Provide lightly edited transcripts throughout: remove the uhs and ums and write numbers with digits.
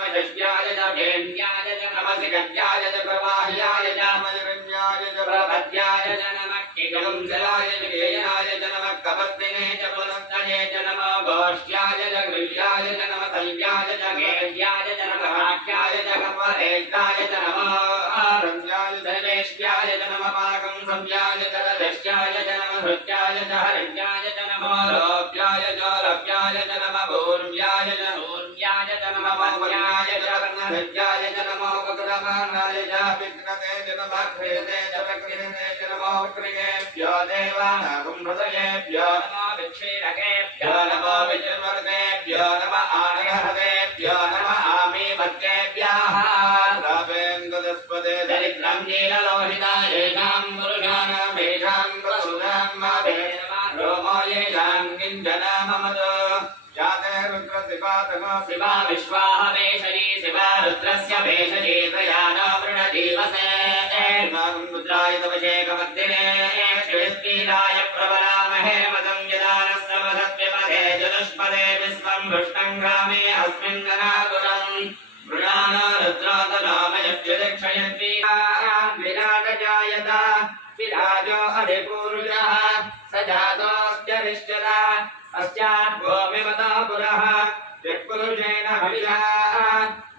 नमः भेन्द्याय च नमसि गद्याय च प्रवाह्याय च मजरण्याय च प्रपद्याय च नमः किगंजलाय च गेयाय च नमः कपद्दिने च पुनस्तये च नमः गोष्ठ्याय च गृह्याय च नमः सल्व्याय च गेह्याय च नमः वाक्याय च कपरेष्ठाय च नमः रम्याय च वेश्याय च नमः पाकं संव्याय च दश्याय च नमः हृत्याय च हरण्याय च नमः लोप्याय च लप्याय च नमः भूर्व्याय च भूर्व्याय च नमः वन्याय च वर्णहृत्याय च नमः कुकुरमानाय च विघ्नते च नमः क्रियते च प्रकृते च नमः क्रियेभ्यो देवानागं हृदयेभ्यो नमः विक्षीरकेभ्यो नमः विजन्वर्गेभ्यो नमः आनयहृदेभ्यो नमः आमीवर्गेभ्यः रावेन्द्रस्पदे दरिद्रं नीललोहितायेषां पुरुषाणामेषां प्रसूनां मावे नमः रोमो येषां किञ्जनाममतो याते रुद्र शिवातनो शिवा विश्वाह भेषजी शिवा रुद्रस्य भेषजी प्रयानो वृणजीवसे रुद्राय तवशेकमद्दिने श्वेत्कीराय प्रबलामहे मदं यदानस्य मदद्विपदे चतुष्पदे विश्वं भृष्टं ग्रामे अस्मिन् गणातुरम् मृणानो रुद्रातनामयव्यदक्षयन्ति विराटजायत विराजो अधिपूरुषः स जातोऽस्त्यरिष्यता अस्यात् भूमिमता पुरः यत्पुरुषेण हविषा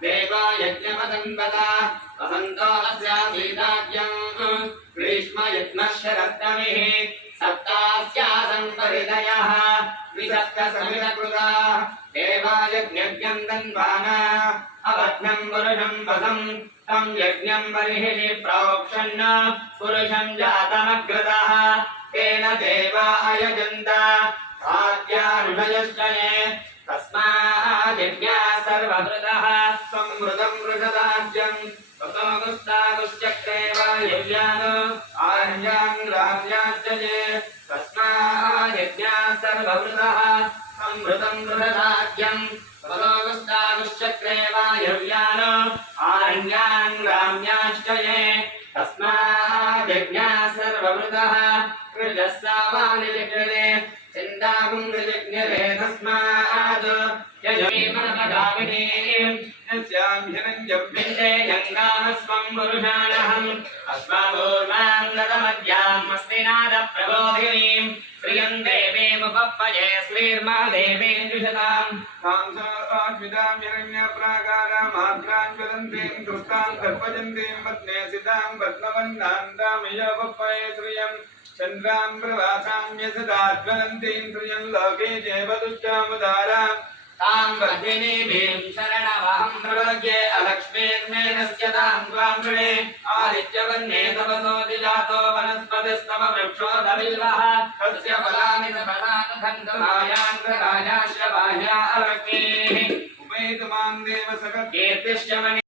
देवो यज्ञमदन्वता वसन्तो अस्यासीदाज्यं ग्रीष्म यज्ञः शरत्तमिः सप्तास्यासन् परिदयः विसप्तसमितकृता देवा यज्ञं दन्वाना अवध्नं पुरुषं वसं तं यज्ञं बर्हिः प्रोक्षन् पुरुषं जातमग्रतः तेन देवा अयजन्त आद्यानुषयश्चये तस्माद्यज्ञा सर्वभृतः संवृतं वृषदाज्यं ततोगुस्तागुश्चक्रे वायव्यानो आर्यान् राम्याश्चये तस्माद्यज्ञा सर्वभृतः संवृतं वृषदाज्यं ततोगुस्तागुश्चक्रे वायव्यानो आर्यान् राम्याश्चये तस्माद्यज्ञा सर्वभृतः कृजस्सावानिजग्रे चिन्तागुं निजग्रे तस्माद् यजमेमनपदाविनीं यस्यां हिरण्यं विन्दे यङ्गामस्वं पुरुषाणहम् अस्माभूर्वां नदमद्याम् अस्तिनादप्रबोधिनीं श्रियं देवीमुपप्पये श्रीर्मादेवीञ्जुषताम् सांसाराद्विदां हिरण्यप्राकारामाद्रां ज्वलन्तीं कृष्टां कर्पजन्तीं पद्मे सितां पद्मवन्नां दामयपप्पये श्रियं चन्द्रां प्रवासां यशदाज्वलन्तीं श्रियं लोके जयवदुष्टामुदारां तां वर्धिनीं शरणमहं प्रपद्ये अलक्ष्मीर्मेनस्य तां त्वां गृणे आदित्यवन्ये तपसोऽधिजातो वनस्पतिस्तव वृक्षोऽधबिल्वः तस्य फलानि फलानुखण्डमायान्द्रराजाश्च बाह्या अलक्ष्मीः उपैतुमां देव सककीर्तिश्च